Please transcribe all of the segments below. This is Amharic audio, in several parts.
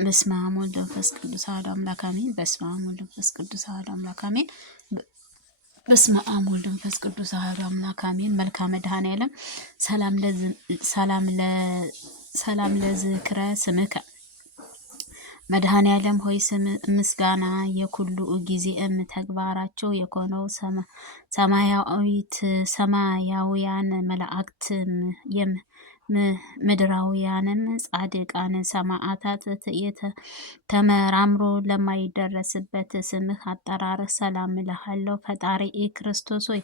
በስመ አብ ወወልድ ወመንፈስ ቅዱስ አሐዱ አምላክ አሜን። በስመ አብ ወወልድ ወመንፈስ ቅዱስ አሐዱ አምላክ አሜን። በስመ አብ ወወልድ ወመንፈስ ቅዱስ አሐዱ አምላክ አሜን። መልክአ መድኃኔዓለም ሰላም ለዝክረ ስምከ መድኃኔዓለም ሆይ ምስጋና የኩሉ ጊዜ ተግባራቸው የሆነው ሰማያውያን መላእክት ምድራውያንም ጻድቃን ሰማዕታት ተመራምሮ ለማይደረስበት ስምህ አጠራርህ ሰላም እልሃለሁ። ፈጣሪ ክርስቶስ ሆይ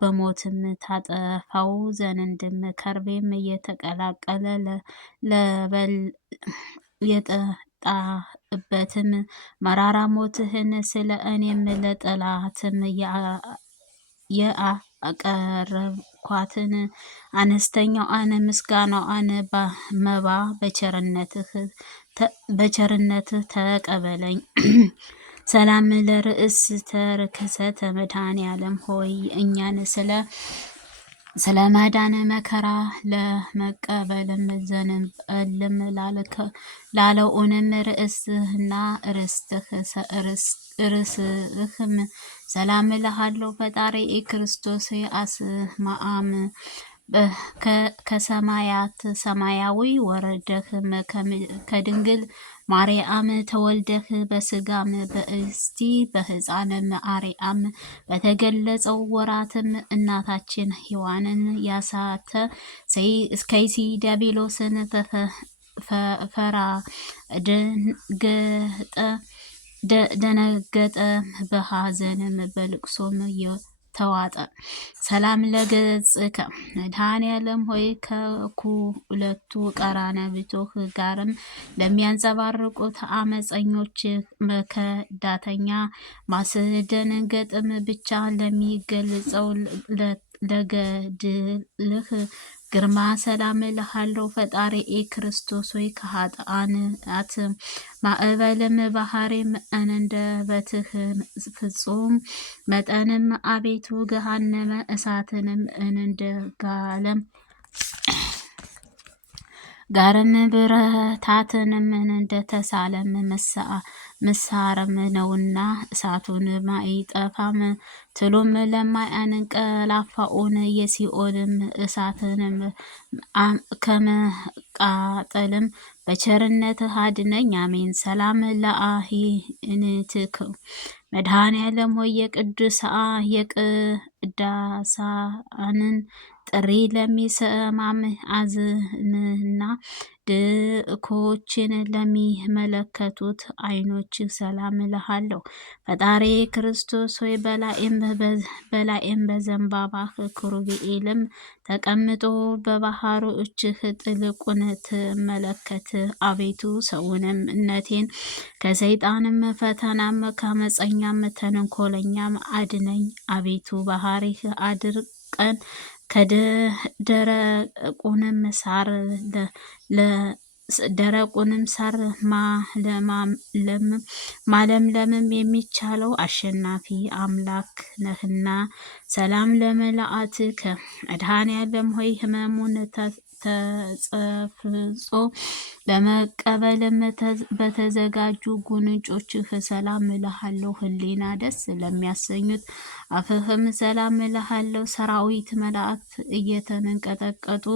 በሞትም ታጠፋው ዘንድም ከርቤም እየተቀላቀለ የጠጣበትም መራራ ሞትህን ስለ እኔም ለጠላትም የአቀረብኳትን አነስተኛዋን ምስጋናዋን መባ በቸርነትህ ተቀበለኝ። ሰላም ለርእስ ተርክሰተ መድኃኔዓለም ሆይ እኛን ስለ ማዳን መከራ ለመቀበልም ዘንበልም ላለውንም ርእስህና ርስህም ሰላም እልሃለሁ። ፈጣሪ ክርስቶስ አስማአም ከሰማያት ሰማያዊ ወረደህም ከድንግል ማርያም ተወልደህ በስጋም በእስቲ በሕፃንም አርያም በተገለጸው ወራትም እናታችን ሔዋንን ያሳተ ከይሲ ዲያብሎስን ፈራ ደነገጠ በሐዘንም በልቅሶም ተዋጠ። ሰላም ለገጽከ መድኃኔዓለም ሆይ ከሁለቱ ቀራንብቶህ ጋርም ለሚያንጸባርቁት አመፀኞች መከዳተኛ ማስደንገጥም ብቻ ለሚገልጸው ለገድልህ ግርማ ሰላም እልሃለሁ። ፈጣሪ ክርስቶስ ሆይ ከኃጥአት ማዕበልም ባህሪም አንደበትህ ፍጹም መጠንም አቤቱ ገሃነመ እሳትንም እንደጋለም ጋርም ብረታትንም እንደተሳለም ምሳርም ነውና እሳቱን ማይጠፋም ትሎም ለማያንቀላፋውን የሲኦልም እሳትንም ከመቃጠልም በቸርነትህ አድነኝ። አሜን። ሰላም ለአሂንትክ መድኃኔዓለም ሆይ የቅዳሳንን ጥሪ ለሚሰማም አዝንና ድኮችን ለሚመለከቱት አይኖች ሰላም እልሃለሁ። ፈጣሪ ክርስቶስ ሆይ በላይም በዘንባባህ ክሩቤልም ተቀምጦ በባህሮችህ ጥልቁን ትመለከት አቤቱ ሰውንም እነቴን ከሰይጣንም ፈተናም ከአመፀኛም ተንኮለኛም አድነኝ። አቤቱ ባህሪህ አድርቀን ከደረቁንም ሳር ማለምለምም የሚቻለው አሸናፊ አምላክ ነህና። ሰላም ለመላእክት መድኃኔዓለም ሆይ ህመሙን ተጸፍጾ ለመቀበልም በተዘጋጁ ጉንጮችህ ሰላም እልሃለሁ። ህሊና ደስ ለሚያሰኙት አፍህም ሰላም እልሃለሁ። ሰራዊት መላእክት እየተንቀጠቀጡ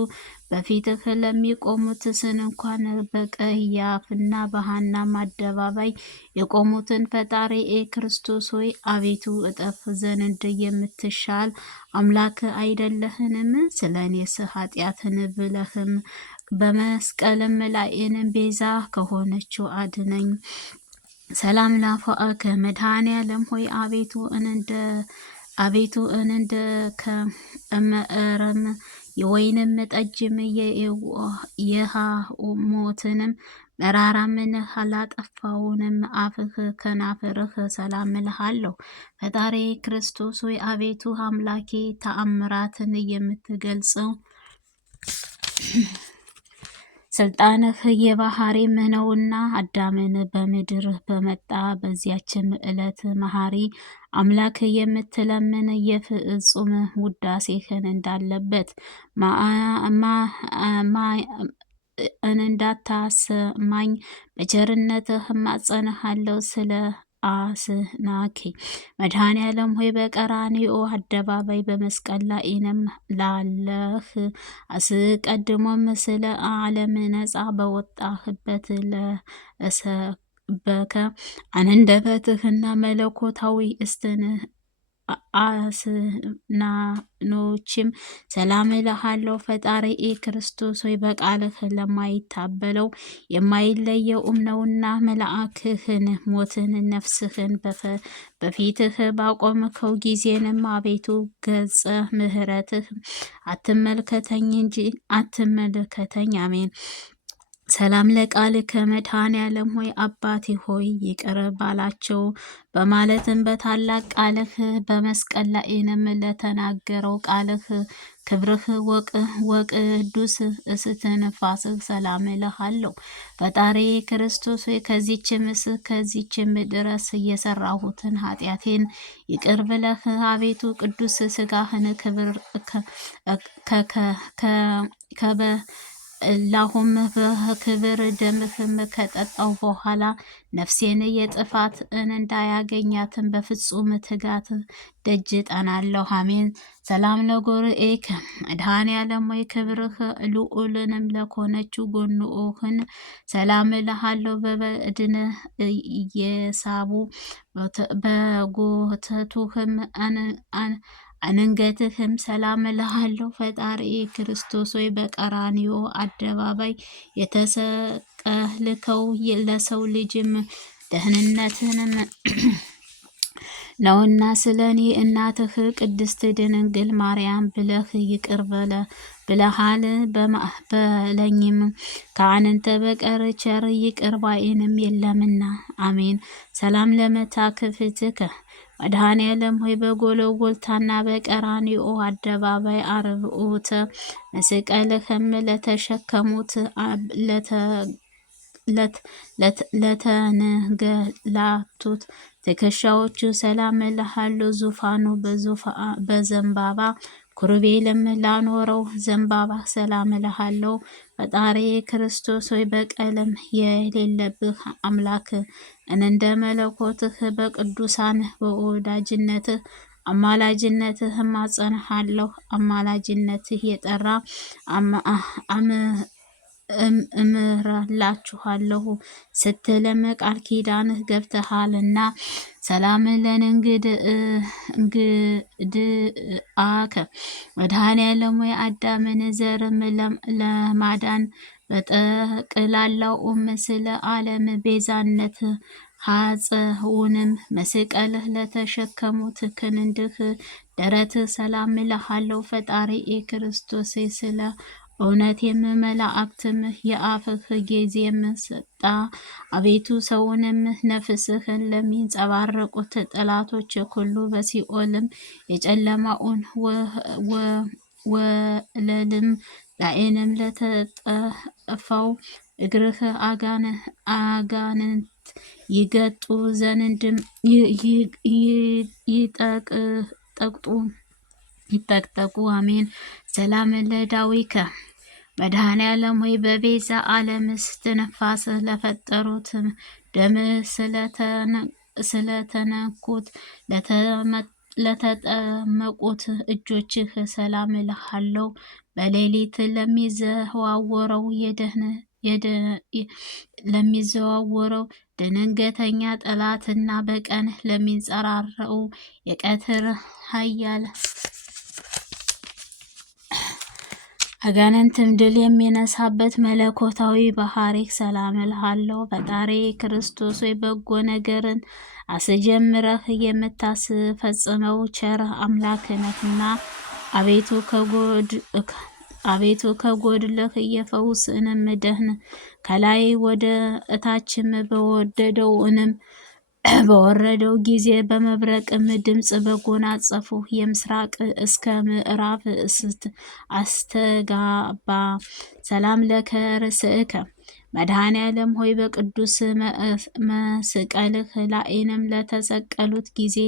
በፊትህ ለሚቆሙት እንኳን በቀያፍና በሐናም አደባባይ የቆሙትን ፈጣሪ ክርስቶስ ሆይ አቤቱ እጠፍ ዘንድ የምትሻል አምላክ አይደለህንም? ስለ እኔስ ኃጢአትን ብለህም በመስቀልም ላይንም ቤዛ ከሆነችው አድነኝ። ሰላም ላፈአከ መድኃኔዓለም ሆይ አቤቱ እንደ ከመረም የወይንም ጠጅም የሃሞትንም መራራምን አላጠፋውንም አፍህ ከናፍርህ ሰላም እልሃለሁ። ፈጣሪ ክርስቶስ ሆይ አቤቱ አምላኬ ተአምራትን የምትገልጸው ስልጣንህ የባህሪም ነውና አዳምን በምድር በመጣ በዚያችም ዕለት መሐሪ አምላክ የምትለምን የፍጹም ውዳሴህን እንዳለበት እንዳታሰማኝ በቸርነትህ እማጸንሃለሁ። ስለ አስናኬ መድኃኔ ዓለም ሆይ በቀራንዮ አደባባይ በመስቀል ላይንም ላለህ አስቀድሞም ስለ ዓለም ነፃ በወጣህበት ለሰበከ አንደበትህና መለኮታዊ አስናኖችም ሰላም እልሃለሁ። ፈጣሪ ክርስቶስ ሆይ በቃልህ ለማይታበለው የማይለየውም ነውና መልአክህን ሞትን ነፍስህን በፊትህ ባቆምከው ጊዜንም አቤቱ ገጸ ምሕረትህ አትመልከተኝ እንጂ አትመልከተኝ። አሜን። ሰላም ለቃልከ መድኃኔዓለም ሆይ አባቴ ሆይ ይቅር ባላቸው በማለትም በታላቅ ቃልህ በመስቀል ላይንም ለተናገረው ቃልህ ክብርህ ወቅዱስ እስትንፋስህ ሰላም እልሃለሁ። ፈጣሪ ክርስቶስ ሆይ ከዚችም ድረስ የሰራሁትን ኃጢአቴን ይቅር ብለህ አቤቱ ቅዱስ ስጋህን ክብር ከበላሁም በክብር ደምህም ከጠጣው በኋላ ነፍሴን የጥፋት እንዳያገኛትን በፍጹም ትጋት ደጅ ጠናለሁ። አሜን። ሰላም ለጎርኤከ መድኃኔዓለም ሆይ ክብርህ ልዑልንም ለኮነችው ጎንኦህን ሰላም እልሃለሁ። በበድን እየሳቡ በጎተቱህም አንንገትህም ሰላም እልሃለሁ። ፈጣሪ ክርስቶስ ሆይ በቀራንዮ አደባባይ የተሰቀልከው ለሰው ልጅም ደህንነትንም ነውና ስለ እኔ እናትህ ቅድስት ድንግል ማርያም ብለህ ይቅር ብለሃል በለኝም። ከአንተ በቀር ቸር ይቅር ባይንም የለምና። አሜን። ሰላም ለመታክፍትከ መድኃኔዓለም ሆይ በጎልጎታና በቀራንዮ አደባባይ አርብዖተ መስቀልህም ለተሸከሙት ለተንገላቱት ትከሻዎቹ ሰላም እልሃለሁ። ዙፋኑ በዘንባባ ኩርቤልም ላኖረው ዘንባባ ሰላም እልሃለሁ። ፈጣሪ ክርስቶስ ሆይ በቀልም የሌለብህ አምላክ እንደ መለኮትህ በቅዱሳን በወዳጅነትህ አማላጅነትህ እማጸንሃለሁ። አማላጅነትህ የጠራ እምራላችኋለሁ ስትልም ቃል ኪዳንህ ገብተሃልና። ሰላም ለእንግድአከ መድኃኔዓለም ሆይ አዳምን ዘርም ለማዳን በጠቅላላውም ስለ ዓለም ቤዛነት ሐፀውንም መስቀልህ ለተሸከሙት ክንድህ ደረት ሰላም እልሃለሁ። ፈጣሪ ክርስቶስ ስለ እውነት የመላእክትም የአፍህ ጊዜም ሰጣ አቤቱ ሰውንም ነፍስህን ለሚንጸባረቁት ጠላቶች ሁሉ በሲኦልም የጨለማውን ወለልም ላይንም ለተጠፋው እግርህ አጋንንት ይገጡ ዘንድም ይጠቅጠቁ። አሜን። ሰላም ለዳዊከ መድኃኔዓለም ሆይ በቤዛ ዓለም እስትንፋስ ለፈጠሩት ደም ስለተነኩት ለተጠመቁት እጆችህ ሰላም እልሃለሁ። በሌሊት ለሚዘዋወረው ድንገተኛ ጠላትና በቀን ለሚንጸራረው የቀትር ኃያል አጋንንትም ድል የሚነሳበት መለኮታዊ ባህሪክ ሰላም እልሃለሁ። ፈጣሪ ክርስቶስ ሆይ በጎ ነገርን አስጀምረህ የምታስፈጽመው ቸር አምላክ ነህና አቤቱ ከጎድለህ የፈውስንም ደህን ከላይ ወደ እታችም በወረደው ጊዜ በመብረቅም ድምፅ በጎናጸፉ የምስራቅ እስከ ምዕራብ አስተጋባ። ሰላም ለከርስእከ መድኃኔዓለም ሆይ በቅዱስ መስቀልህ ላይንም ለተሰቀሉት ጊዜ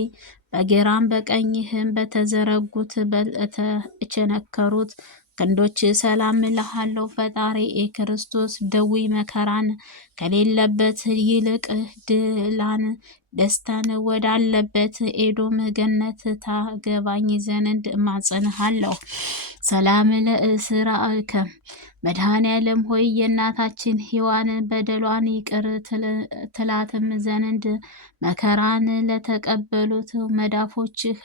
በግራም በቀኝህም በተዘረጉት በተቸነከሩት ክንዶች ሰላም እልሃለሁ ፈጣሪ ክርስቶስ ደዌ መከራን ከሌለበት ይልቅ ድላን ደስታን ወዳለበት ኤዶም ገነት ታገባኝ ዘንድ እማጸንሃለሁ። ሰላም ለእስራኤልከ መድኃኔዓለም ሆይ የእናታችን ሔዋን በደሏን ይቅር ትላትም ዘንድ መከራን ለተቀበሉት መዳፎችህ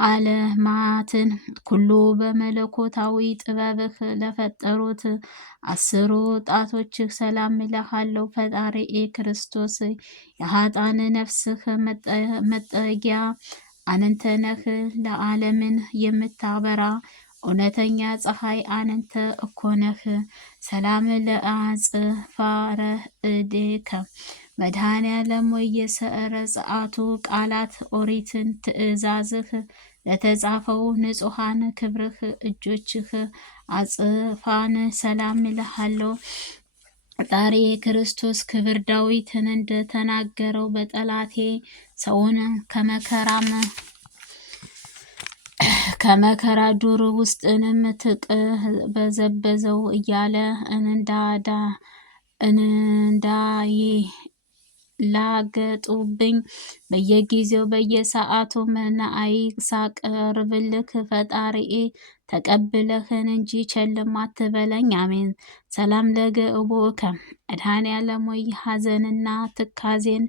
ዓለማትን ኩሉ በመለኮታዊ ጥበብህ ለፈጠሩት 10 ጣቶችህ ሰላም እልሃለሁ ፈጣሪ ክርስቶስ። የኃጥአን ነፍስህ መጠጊያ አንተ ነህ፣ ለዓለምን የምታበራ እውነተኛ ፀሐይ አንተ እኮ ነህ። ሰላም ለአጽፋረ እዴከ መድኃኔዓለም ወይ የሰረጽአቱ ቃላት ኦሪትን ትእዛዝህ ለተጻፈው ንጹሐን ክብርህ እጆችህ አጽፋን ሰላም እልሃለሁ። ፈጣሪ ክርስቶስ ክብር ዳዊትን እንደተናገረው በጠላቴ ሰውን ከመከራ ዱር ውስጥንም ትቅበዘበዘው እያለ እንዳይላገጡብኝ በየጊዜው በየሰዓቱ መናአይ ሳቀርብልክ ፈጣሪኤ ተቀብለህን እንጂ ቸልም አትበለኝ። አሜን። ሰላም ለገእቦከ መድኃኔዓለም ወይ ሐዘንና ትካዜን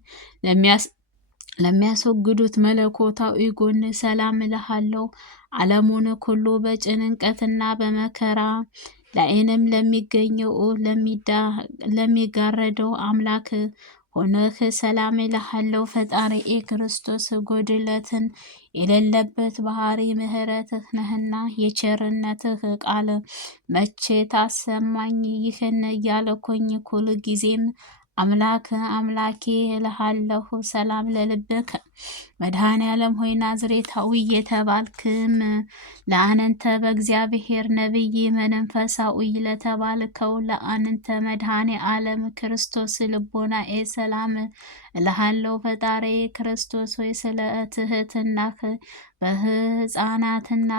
ለሚያስወግዱት መለኮታዊ ጎን ሰላም እልሃለሁ። ዓለሙን ሁሉ በጭንቀትና በመከራ ላይንም ለሚገኘው ለሚጋረደው አምላክ ሆነህ ሰላም እልሃለሁ። ፈጣሪ ክርስቶስ ጎድለትን የሌለበት ባህሪ ምሕረትህ ነህና የቸርነትህ ቃል መቼ ታሰማኝ ይህን እያለኮኝ ኩል ጊዜም አምላኬ እልሃለሁ። ሰላም ለልብከ መድኃኔዓለም ሆይ ናዝሬታዊ የተባልክም ለአንተ በእግዚአብሔር ነቢይ መንፈሳዊ ለተባልከው ለአንተ መድኃኔ ዓለም ክርስቶስ ልቦናኤ ሰላም እልሃለሁ። ፈጣሪ ክርስቶስ ሆይ ስለ ትህትናህ በሕፃናትና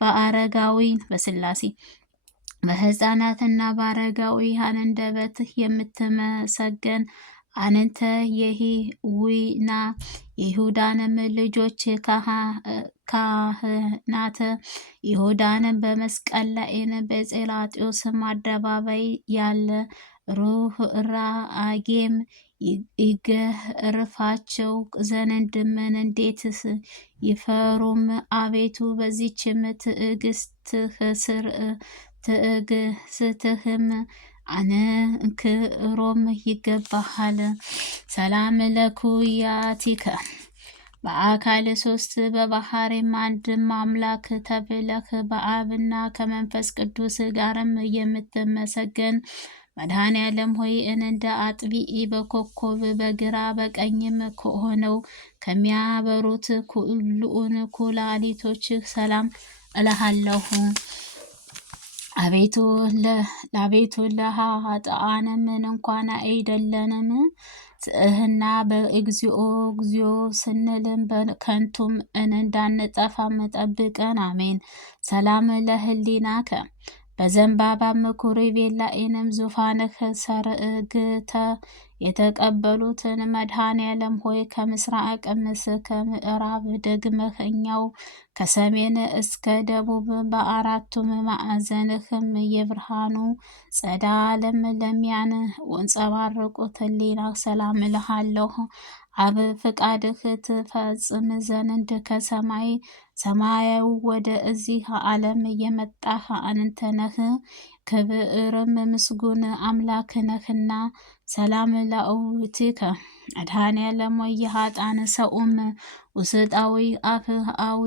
በአረጋዊን በስላሴ በሕፃናትና በአረጋውያን አንደበትህ የምትመሰገን አንተ የሂዊና የይሁዳንም ልጆች ካህናተ ይሁዳንም በመስቀል ላይን በጲላጦስም አደባባይ ያለ ሩኅራኄም ይገርፋቸው ዘንድ ምን እንዴትስ ይፈሩም። አቤቱ በዚችም ትዕግስትህም አንክሮም ይገባሃል። ሰላም ለኩያቲከ በአካል 3 በባህሪም አንድም አምላክ ተብለህ በአብና ከመንፈስ ቅዱስ ጋርም የምትመሰገን መድኃኔዓለም ሆይ እንደ አጥቢ በኮከብ በግራ በቀኝም ከሆነው ከሚያበሩት ኩሉን ኩላሊቶችህ ሰላም እልሃለሁ። አቤቱ ለኃጥአንም እንኳን አይደለንም እና በእግዚኦ እግዚኦ ስንልም በከንቱም እንዳንጠፋም ጠብቀን። አሜን። ሰላም ለህሊናከ በዘንባባም ኩሩቤል ላይንም ዙፋንህ ሰርግተ የተቀበሉትን መድኃኔዓለም ሆይ ከምስራቅም እስከ ምዕራብ ደግመህ እኛው ከሰሜን እስከ ደቡብ በአራቱም ማዕዘንህም የብርሃኑ ጸዳለም ለሚያንጸባርቁት ሕሊናህ ሰላም እልሃለሁ። አብ ፍቃድህ ትፈጽም ዘንድ ከሰማይ ሰማያዊ ወደ እዚህ ዓለም የመጣህ አንተ ነህ። ክብርም ምስጉን አምላክ ነህና ሰላም ላዕውትከ መድኃኔዓለም ወይ የኃጥአን ሰውም ውስጣዊ አፍአዊ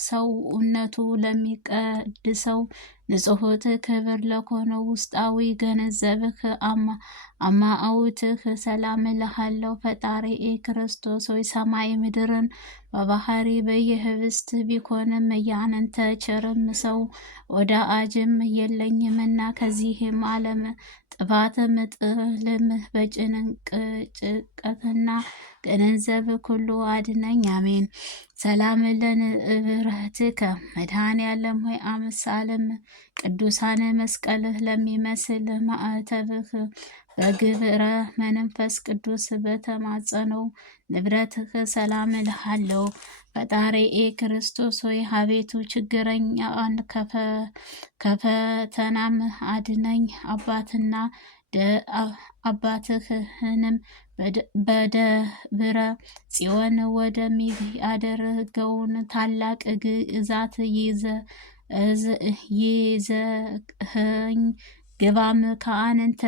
ሰውነቱ ለሚቀድሰው ንጹሕት ክብር ለኮነው ውስጣዊ ገንዘብህ አማአውትህ ሰላም እልሃለሁ ፈጣሪ ክርስቶስ ሆይ ሰማይ ምድርን በባህሪ በየህብስት ቢኮንም ያንንተ ቸርም ሰው ወደ አጅም የለኝምና ከዚህም ዓለም ጥፋትም ጥልም በጭንቅ ጭቀትና ገንዘብ ኩሉ አድነኝ አሜን። ሰላም ለንብረትከ መድኃኔ ዓለም ሆይ አምሳልም ቅዱሳን መስቀልህ ለሚመስል ማዕተብህ በግብረ መንፈስ ቅዱስ በተማጸነው ንብረትህ ሰላም እልሃለሁ። ፈጣሪኤ ክርስቶስ ሆይ አቤቱ ችግረኛን ከፈተናም አድነኝ። አባትህንም በደብረ ጽዮን ወደሚያደርገውን ታላቅ ግዛት ይዘህኝ ግባም ከአንተ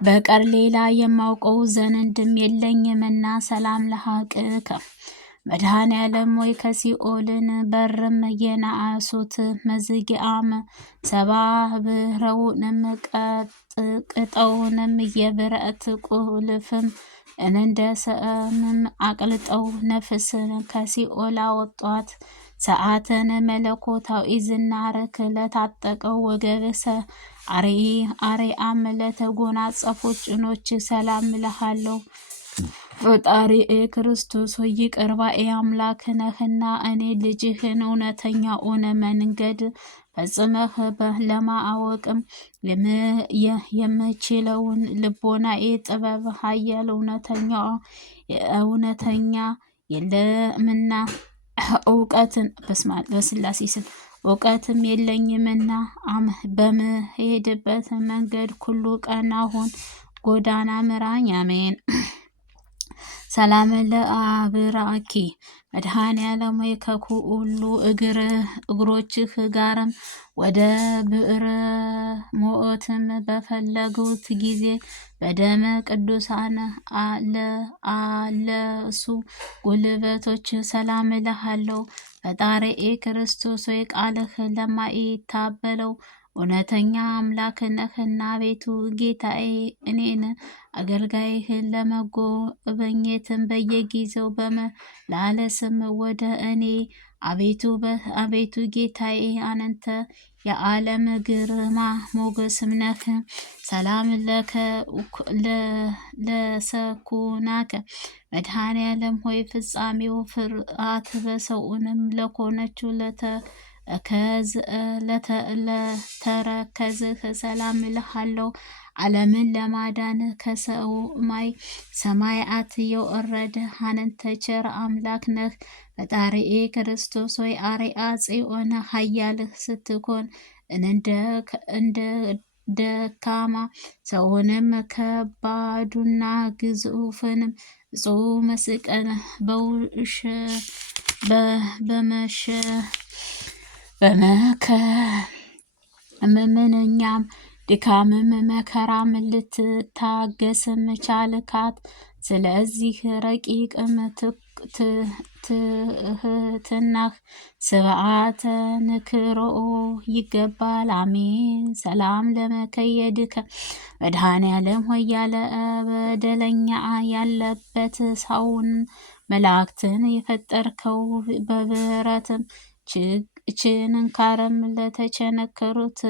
በቀር ሌላ የማውቀው ዘንድም የለኝምና። ሰላም ለሐቅከ መድኃኔ ዓለም ሆይ ከሲኦልን በርም የነአሱት መዝጊያም ሰባብረውንም ቀጥቅጠውንም የብረት ቁልፍም እንደ ሰምም አቅልጠው ነፍስን ከሲኦል አወጧት። ሰዓትን መለኮታዊ ዝናርክ ለታጠቀው ወገብሰ አርያም ለተጎናጸፉ ጭኖች ሰላም እልሃለሁ። ፈጣሪ ክርስቶስ ሆይ ይቅር ባይ አምላክ ነህና እኔ ልጅህን እውነተኛውን መንገድ ፈጽመህ ለማወቅም የምችለውን ልቦናዬ ጥበብ ኃያል እውነተኛ የለምና እውቀትን በስላሴ ስም እውቀትም የለኝምና በምሄድበት መንገድ ኩሉ ቀናሁን ጎዳና ምራኝ አሜን። ሰላም ለአብራኪ መድኃኔ ዓለም ሆይ ከኩሉ እግሮችህ ጋርም ወደ ብዕረ ሞትም በፈለጉት ጊዜ በደመ ቅዱሳን አለሱ ጉልበቶች ሰላም እልሃለሁ። ፈጣሪኤ ክርስቶስ ሆይ ቃልህ ለማይታበለው እውነተኛ አምላክ ነህና አቤቱ ጌታዬ እኔን አገልጋይህን ለመጎብኘትም በየጊዜው በመላለስም ወደ እኔ አቤቱ ጌታዬ አንተ የዓለም ግርማ ሞገስም ነህ። ሰላም ለሰኩናከ መድኃኔ ዓለም ሆይ ፍጻሜው ፍርሃት በሰውንም ለኮነችው ለተረከዝህ ሰላም እልሃለሁ። ዓለምን ለማዳን ሰማያት የወረደ አንተ ቸር አምላክ ነህ። ፈጣሪኤ ክርስቶስ ሆይ አርያ ጽዮን ኃያልህ ስትኮን እንደ ደካማ ሰውንም ከባዱና ግዙፍንም ጽሑ መስቀል በመከምምንኛም ድካምም መከራም ልትታገስም ቻልካት። ስለዚህ ረቂቅም ትህትናህ ስብዓተ ንክሮ ይገባል አሜን። ሰላም ለመከየድከ መድኃኔ ዓለም ሆይ ያለ በደለኛ ያለበት ሰውን መላእክትን የፈጠርከው በብረትም ችንካርም ለተቸነከሩት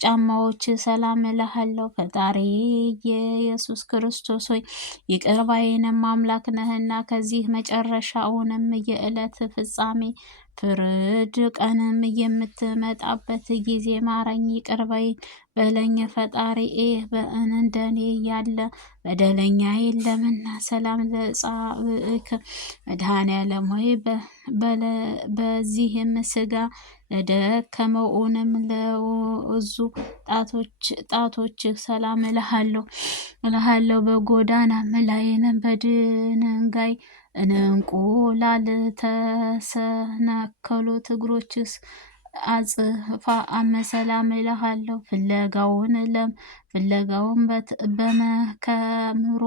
ጫማዎች ሰላም እልሃለሁ። ፈጣሪ የኢየሱስ ክርስቶስ ሆይ ይቅር ባይንም አምላክ ነህና ከዚህ መጨረሻውንም የዕለት ፍጻሜ ፍርድ ቀንም የምትመጣበት ጊዜ ማረኝ ይቅር በለኝ። ፈጣሪኤ እንደኔ ያለ በደለኛ የለምና። ሰላም ለጻብእከ መድኃኔ ዓለም ሆይ በዚህም ስጋ ለደከመውንም ለወዙ ጣቶችህ ሰላም እልሃለሁ። በጎዳናም ላይንም በድንጋይ እንቁ ላልተሰናከሉት እግሮችስ አጽፋ ሰላም እልሃለሁ። ፍለጋውን በመከምሮ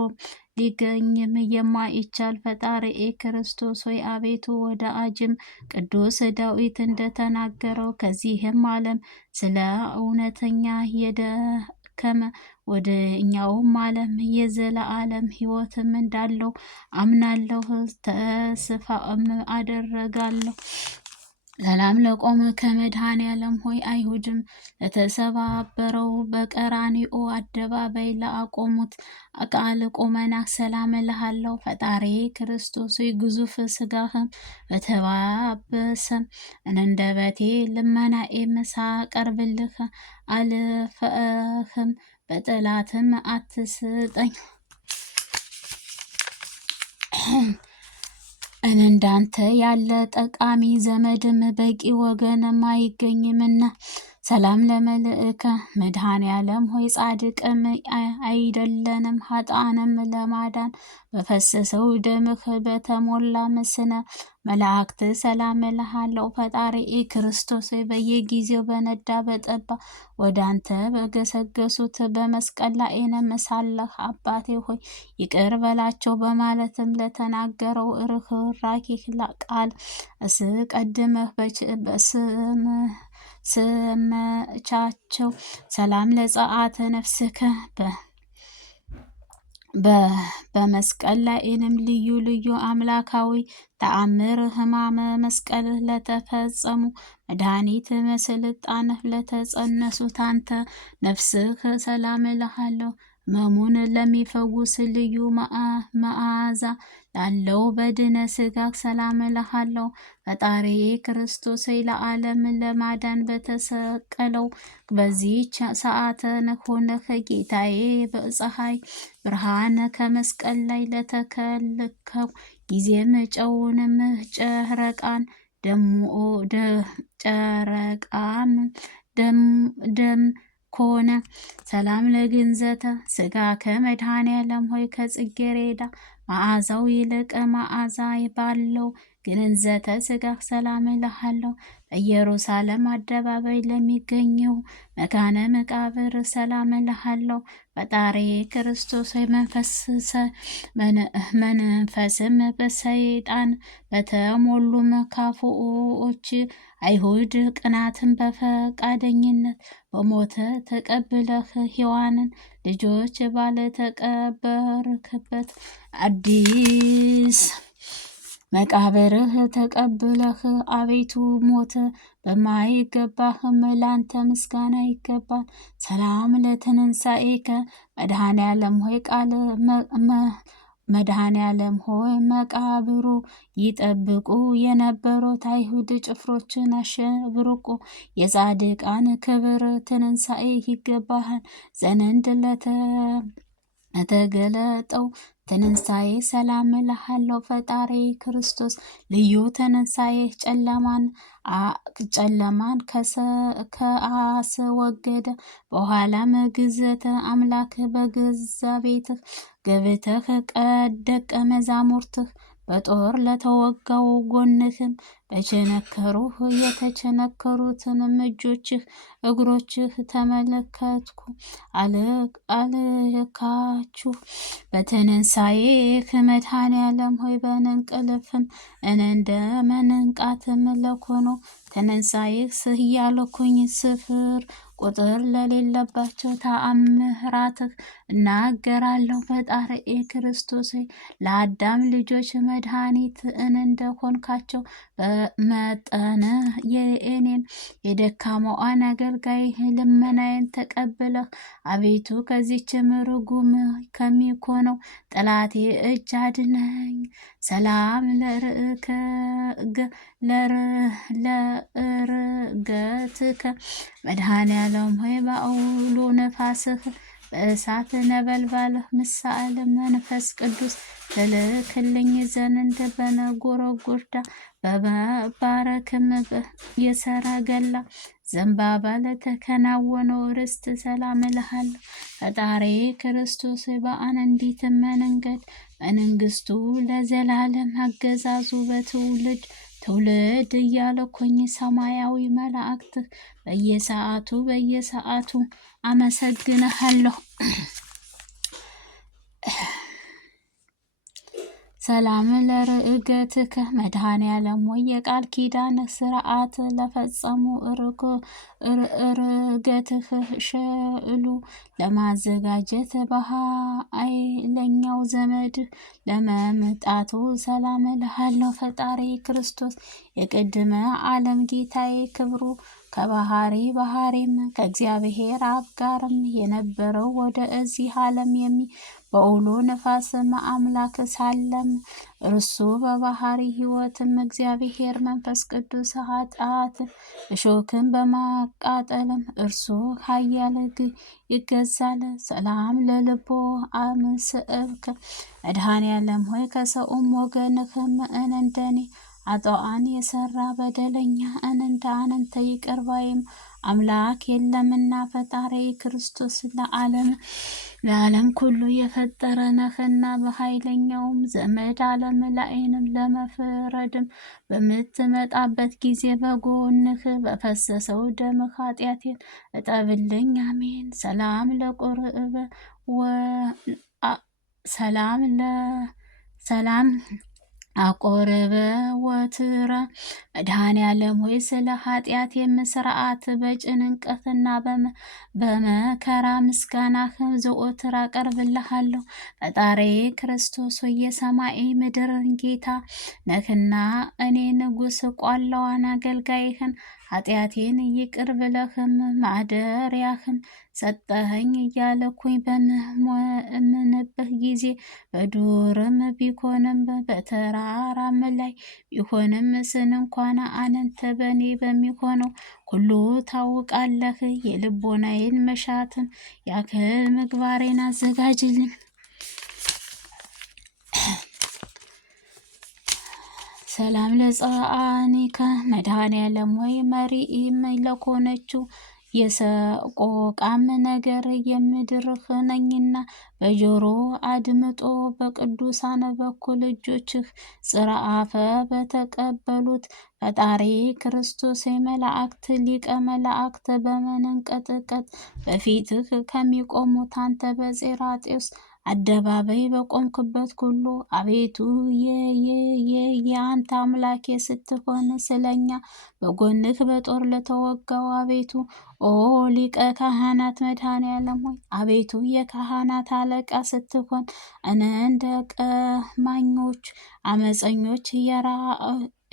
ሊገኝም የማይቻል ፈጣሪዬ ክርስቶስ ሆይ አቤቱ ወደ አጅም ቅዱስ ዳዊት እንደተናገረው ከዚህም ዓለም ስለ እውነተኛ የደከመ ወደ እኛውም ዓለም የዘለዓለም ሕይወትም እንዳለው አምናለሁ፣ ተስፋም አደርጋለሁ። ሰላም ለቆመ ከመድኃኔዓለም ሆይ አይሁድም ለተሰባበረው በቀራንዮ አደባባይ ለአቆሙት ቃል ቁመና ሰላም እልሃለሁ። ፈጣሪ ክርስቶስ ሆይ ግዙፍ ሥጋህም በተባበሰም አንደበቴ ልመናዬም ሳቀርብልህ አልፈህም፣ በጠላትም አትስጠኝ። እንዳንተ ያለ ጠቃሚ ዘመድም በቂ ወገንም አይገኝምና። ሰላም ለመልእከ መድኃኔዓለም ሆይ ጻድቅም አይደለንም ኃጥአንም ለማዳን በፈሰሰው ደምህ በተሞላ ምስነ መላእክት ሰላም እልሃለሁ። ፈጣሪዬ ክርስቶስ በየጊዜው በነዳ በጠባ ወደ አንተ በገሰገሱት በመስቀል ላይ ሳለህ አባቴ ሆይ ይቅር በላቸው በማለትም ለተናገረው ርኅራኄህ ቃል አስቀድመህ ስመቻቸው። ሰላም ለጸአተ ነፍስከ በመስቀል ላይንም ልዩ ልዩ አምላካዊ ተአምር ሕማመ መስቀል ለተፈጸሙ መድኃኒት ስልጣንህ ለተጸነሱት አንተ ነፍስህ ሰላም እልሃለሁ። ሕመሙን ለሚፈውስ ልዩ መዓዛ ላለው በድነ ሥጋህ ሰላም እልሃለሁ። ፈጣሪዬ ክርስቶስ ለዓለም ለማዳን በተሰቀለው በዚህች ሰዓተ ሆነህ ጌታዬ በፀሐይ ብርሃን ከመስቀል ላይ ለተከለከው ጊዜም ጨውንም ጨረቃም ደም ኮነ። ሰላም ለግንዘተ ሥጋ ከመድኃኔዓለም ሆይ ከጽጌረዳ መዓዛው ይልቅ መዓዛ ባለው ግንዘተ ሥጋህ ሰላም እልሃለሁ። በኢየሩሳሌም አደባባይ ለሚገኘው መካነ መቃብር ሰላም እልሃለሁ። ፈጣሪ ክርስቶስ መንፈስም በሰይጣን በተሞሉ መካፉዎች አይሁድ ቅናትን በፈቃደኝነት በሞተ ተቀብለህ ሔዋንን ልጆች ባለተቀበርክበት አዲስ መቃብርህ ተቀብለህ አቤቱ ሞት በማይገባህም ላንተ ምስጋና ይገባል። ሰላም ለትንሣኤከ መድኃኔዓለም ሆይ ቃል መድኃኔዓለም ሆይ መቃብሩ ይጠብቁ የነበሩት አይሁድ ጭፍሮችን አሸብርቆ የጻድቃን ክብር ትንሣኤ ይገባሃል ዘንድ ለተገለጠው ትንሣኤ ሰላም እልሃለሁ። ፈጣሪ ክርስቶስ ልዩ ትንሣኤ ጨለማን ከአስወገደ በኋላም ግዝተ አምላክ በገዛ ቤትህ ገብተህ ደቀ መዛሙርትህ በጦር ለተወጋው ጎንህም በቸነከሩህ የተቸነከሩትንም እጆችህ እግሮችህ ተመለከትኩ አልካችሁ። በትንሣኤህ መድኃኔዓለም ሆይ በእንቅልፍም እንደ መንቃትም ለኮኖ ትንሣኤህ እያልኩኝ ስፍር ቁጥር ለሌለባቸው ተአምራትህ እናገራለሁ። ፈጣሪዬ ክርስቶስ ለአዳም ልጆች መድኃኒት እንደሆንካቸው በመጠን የእኔን የደካማዋን አገልጋይ ልመናዬን ተቀብለህ አቤቱ ከዚች ርጉም ከሚኮነው ጠላቴ እጅ አድነኝ። ሰላም ለእርገትከ መድኃኔዓለም ሆይ በአውሎ ነፋስህ በእሳት ነበልባልህ ምሳሌ መንፈስ ቅዱስ ትልክልኝ ዘንድ በነጎረጎርዳ በመባረክም የሰረገላ ዘንባባ ለተከናወነው ርስት ሰላም እልሃለሁ። ፈጣሪ ክርስቶስ በአንዲት መንገድ መንግስቱ ለዘላለም አገዛዙ በትውልድ ትውልድ እያለኩኝ ሰማያዊ መላእክት በየሰዓቱ አመሰግንሃለሁ። ሰላም ለርዕገትከ መድኃኔ ዓለም ወይ የቃል ኪዳን ስርዓት ለፈጸሙ ርዕገትህ ሸእሉ ለማዘጋጀት በኃይለኛው ዘመድህ ለመምጣቱ ሰላም እልሃለሁ። ፈጣሪ ክርስቶስ የቅድመ ዓለም ጌታዬ ክብሩ ከባህሪም ከእግዚአብሔር አብ ጋርም የነበረው ወደ እዚህ ዓለም በውሎ ነፋስም አምላክ ሳለም እርሱ በባህሪ ሕይወትም እግዚአብሔር መንፈስ ቅዱስ ኃጢአት እሾክን በማቃጠልም እርሱ ኃያል ይገዛል። ሰላም ለልቦ አምስእብከ መድኃኔ ዓለም ሆይ ከሰውም ወገንህም እንደኔ አጣዋን የሰራ በደለኛ እንደ አንተ ይቅር ባይም አምላክ የለምና ፈጣሪ ክርስቶስ ለዓለም ሁሉ የፈጠረ ነህና በኃይለኛውም ዘመድ ዓለም ላይንም ለመፍረድም በምትመጣበት ጊዜ በጎንህ በፈሰሰው ደም ኃጢአቴን እጠብልኝ፣ አሜን። ሰላም አቆረበ ወትረ መድኃኔ ዓለም ሆይ ስለ ኃጢአት የምስርዓት በጭንቀትና በመከራ ምስጋናህም ዘወትር አቀርብልሃለሁ። ፈጣሪ ክርስቶስ ሆይ የሰማይ ምድርን ጌታ ነህና እኔ ንጉሥ ቋላዋን አገልጋይህን ኃጢአቴን ይቅር ብለህም ማደሪያህን ሰጠኸኝ እያለኩኝ በምምንብህ ጊዜ በዱርም ቢሆንም በተራራም ላይ ቢሆንም ስን እንኳን አንተ በእኔ በሚሆነው ሁሉ ታውቃለህ። የልቦናዬን መሻትን ያክል ምግባሬን አዘጋጅልኝ። ሰላም ለጸአኒከ መድኃኔ ዓለም ወይ መሪኢም ለኮነችው የሰቆቃም ነገር የምድርህ ነኝና በጆሮ አድምጦ በቅዱሳን በኩል እጆችህ ጽርዓፈ በተቀበሉት ፈጣሪ ክርስቶስ የመላእክት ሊቀ መላእክት በመንቀጥቀጥ በፊትህ ከሚቆሙት አንተ በጼራጤዎስ አደባባይ በቆምክበት ሁሉ አቤቱ የአንተ አምላኬ ስትሆን ስለኛ በጎንህ በጦር ለተወጋው አቤቱ ኦ ሊቀ ካህናት መድኃኔ ዓለም ሆይ አቤቱ የካህናት አለቃ ስትሆን እንደ ቀማኞች አመፀኞች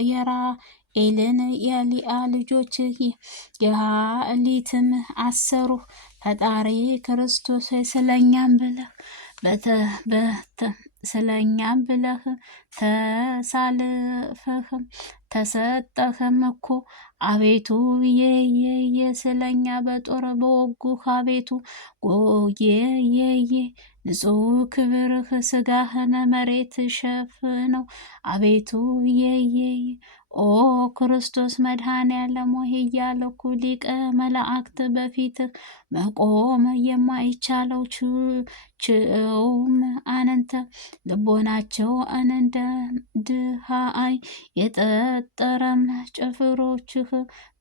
የራኤልን የሊያ ልጆች የሃሊትም አሰሩህ። ፈጣሪ ክርስቶስ ስለኛም ብለህ ተሳልፈህም ተሰጠህም እኮ አቤቱ ስለኛ በጦር በወጉህ አቤቱ ንጹሕ ክብርህ ስጋህን መሬት ሸፍነው አቤቱ ኦ ክርስቶስ መድኃኔ ዓለም ሆይ እያለኩ ሊቀ መላእክት በፊትህ መቆም የማይቻለው ችውም አንተ ልቦናቸው እንደ ድሃይ የጠጠረም ጭፍሮችህ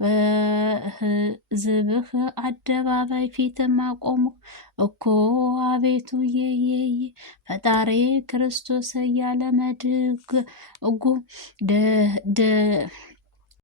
በሕዝብህ አደባባይ ፊት ማቆሙ እኮ አቤቱ ፈጣሪ ክርስቶስ እያለ መድጉ